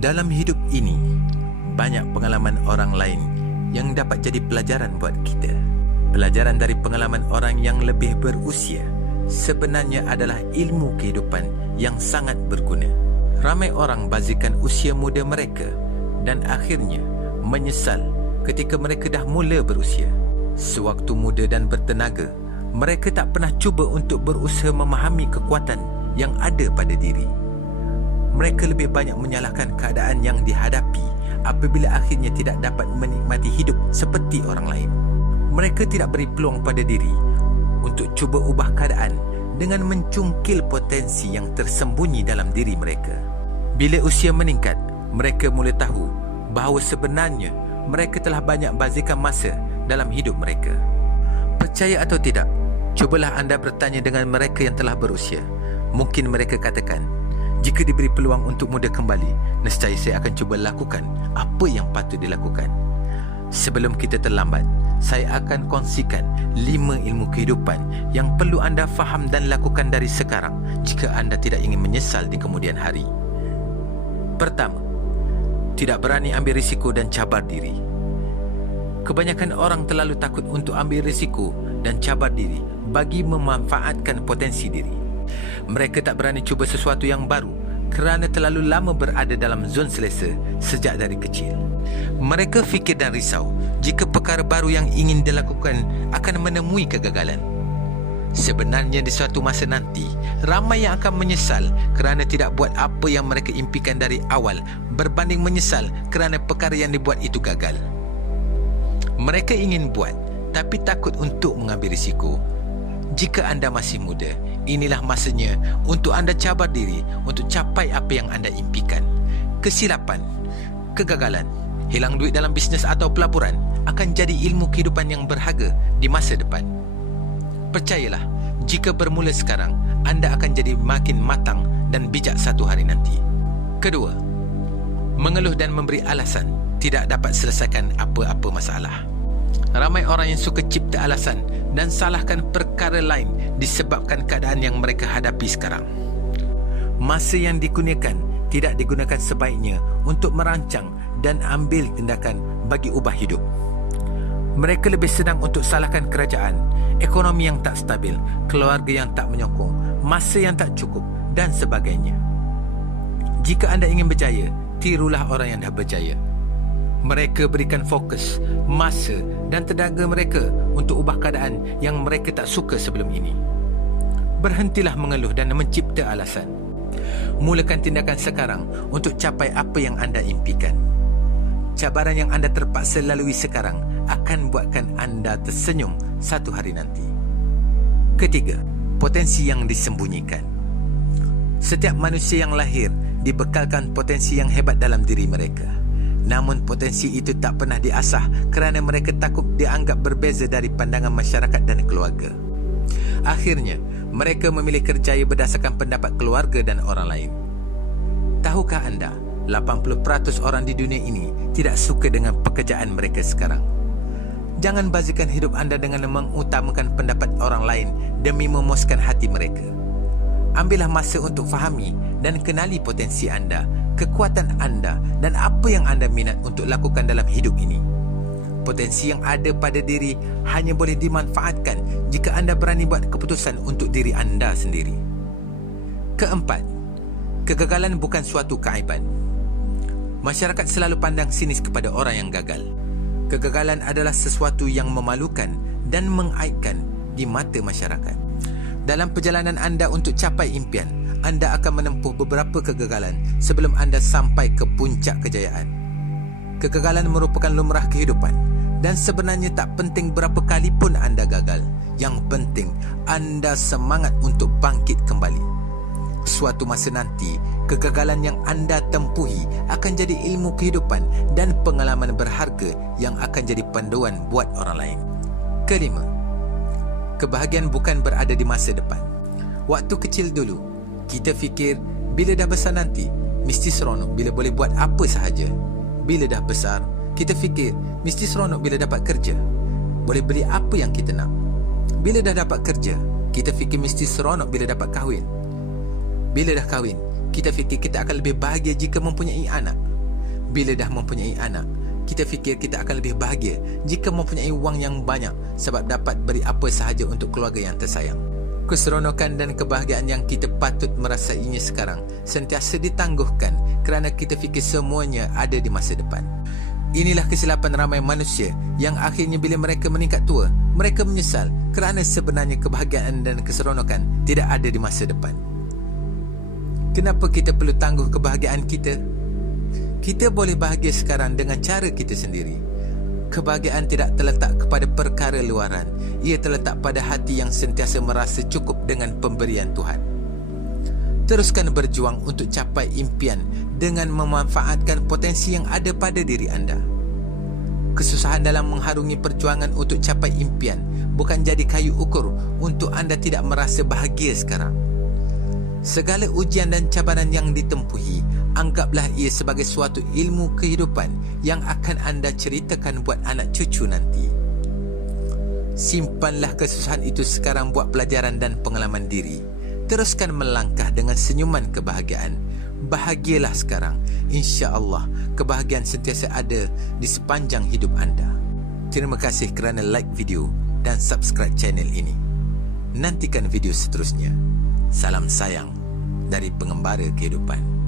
Dalam hidup ini, banyak pengalaman orang lain yang dapat jadi pelajaran buat kita. Pelajaran dari pengalaman orang yang lebih berusia sebenarnya adalah ilmu kehidupan yang sangat berguna. Ramai orang bazikan usia muda mereka dan akhirnya menyesal ketika mereka dah mula berusia. Sewaktu muda dan bertenaga, mereka tak pernah cuba untuk berusaha memahami kekuatan yang ada pada diri. Mereka lebih banyak menyalahkan keadaan yang dihadapi apabila akhirnya tidak dapat menikmati hidup seperti orang lain. Mereka tidak beri peluang pada diri untuk cuba ubah keadaan dengan mencungkil potensi yang tersembunyi dalam diri mereka. Bila usia meningkat, mereka mula tahu bahawa sebenarnya mereka telah banyak bazikan masa dalam hidup mereka. Percaya atau tidak, cubalah anda bertanya dengan mereka yang telah berusia. Mungkin mereka katakan, jika diberi peluang untuk muda kembali, nescaya saya akan cuba lakukan apa yang patut dilakukan. Sebelum kita terlambat, saya akan kongsikan 5 ilmu kehidupan yang perlu anda faham dan lakukan dari sekarang jika anda tidak ingin menyesal di kemudian hari. Pertama, tidak berani ambil risiko dan cabar diri. Kebanyakan orang terlalu takut untuk ambil risiko dan cabar diri bagi memanfaatkan potensi diri. Mereka tak berani cuba sesuatu yang baru kerana terlalu lama berada dalam zon selesa sejak dari kecil. Mereka fikir dan risau jika perkara baru yang ingin dilakukan akan menemui kegagalan. Sebenarnya di suatu masa nanti, ramai yang akan menyesal kerana tidak buat apa yang mereka impikan dari awal berbanding menyesal kerana perkara yang dibuat itu gagal. Mereka ingin buat tapi takut untuk mengambil risiko. Jika anda masih muda, inilah masanya untuk anda cabar diri untuk capai apa yang anda impikan. Kesilapan, kegagalan, hilang duit dalam bisnes atau pelaburan akan jadi ilmu kehidupan yang berharga di masa depan. Percayalah, jika bermula sekarang, anda akan jadi makin matang dan bijak satu hari nanti. Kedua, mengeluh dan memberi alasan tidak dapat selesaikan apa-apa masalah. Ramai orang yang suka cipta alasan dan salahkan perkara lain disebabkan keadaan yang mereka hadapi sekarang. Masa yang digunakan tidak digunakan sebaiknya untuk merancang dan ambil tindakan bagi ubah hidup. Mereka lebih senang untuk salahkan kerajaan, ekonomi yang tak stabil, keluarga yang tak menyokong, masa yang tak cukup dan sebagainya. Jika anda ingin berjaya, tirulah orang yang dah berjaya. Mereka berikan fokus, masa dan tenaga mereka untuk ubah keadaan yang mereka tak suka sebelum ini. Berhentilah mengeluh dan mencipta alasan. Mulakan tindakan sekarang untuk capai apa yang anda impikan. Cabaran yang anda terpaksa lalui sekarang akan buatkan anda tersenyum satu hari nanti. Ketiga, potensi yang disembunyikan. Setiap manusia yang lahir dibekalkan potensi yang hebat dalam diri mereka. Namun potensi itu tak pernah diasah kerana mereka takut dianggap berbeza dari pandangan masyarakat dan keluarga. Akhirnya, mereka memilih kerjaya berdasarkan pendapat keluarga dan orang lain. Tahukah anda, 80% orang di dunia ini tidak suka dengan pekerjaan mereka sekarang. Jangan bazikan hidup anda dengan mengutamakan pendapat orang lain demi memuaskan hati mereka. Ambillah masa untuk fahami dan kenali potensi anda, kekuatan anda dan apa yang anda minat untuk lakukan dalam hidup ini. Potensi yang ada pada diri hanya boleh dimanfaatkan jika anda berani buat keputusan untuk diri anda sendiri. Keempat, kegagalan bukan suatu keaiban. Masyarakat selalu pandang sinis kepada orang yang gagal. Kegagalan adalah sesuatu yang memalukan dan mengaibkan di mata masyarakat. Dalam perjalanan anda untuk capai impian, anda akan menempuh beberapa kegagalan sebelum anda sampai ke puncak kejayaan. Kegagalan merupakan lumrah kehidupan dan sebenarnya tak penting berapa kali pun anda gagal. Yang penting, anda semangat untuk bangkit kembali. Suatu masa nanti, kegagalan yang anda tempuhi akan jadi ilmu kehidupan dan pengalaman berharga yang akan jadi panduan buat orang lain. Kelima, kebahagiaan bukan berada di masa depan. Waktu kecil dulu, kita fikir bila dah besar nanti, mesti seronok bila boleh buat apa sahaja. Bila dah besar, kita fikir mesti seronok bila dapat kerja, boleh beli apa yang kita nak. Bila dah dapat kerja, kita fikir mesti seronok bila dapat kahwin. Bila dah kahwin, kita fikir kita akan lebih bahagia jika mempunyai anak. Bila dah mempunyai anak, kita fikir kita akan lebih bahagia jika mempunyai wang yang banyak sebab dapat beri apa sahaja untuk keluarga yang tersayang. Keseronokan dan kebahagiaan yang kita patut merasainya sekarang sentiasa ditangguhkan kerana kita fikir semuanya ada di masa depan. Inilah kesilapan ramai manusia yang akhirnya bila mereka meningkat tua, mereka menyesal kerana sebenarnya kebahagiaan dan keseronokan tidak ada di masa depan. Kenapa kita perlu tangguh kebahagiaan kita? Kita boleh bahagia sekarang dengan cara kita sendiri. Kebahagiaan tidak terletak kepada perkara luaran. Ia terletak pada hati yang sentiasa merasa cukup dengan pemberian Tuhan. Teruskan berjuang untuk capai impian dengan memanfaatkan potensi yang ada pada diri anda. Kesusahan dalam mengharungi perjuangan untuk capai impian bukan jadi kayu ukur untuk anda tidak merasa bahagia sekarang. Segala ujian dan cabaran yang ditempuhi, anggaplah ia sebagai suatu ilmu kehidupan yang akan anda ceritakan buat anak cucu nanti. Simpanlah kesusahan itu sekarang buat pelajaran dan pengalaman diri. Teruskan melangkah dengan senyuman kebahagiaan. Bahagialah sekarang. Insya-Allah, kebahagiaan sentiasa ada di sepanjang hidup anda. Terima kasih kerana like video dan subscribe channel ini. Nantikan video seterusnya. Salam sayang dari pengembara kehidupan.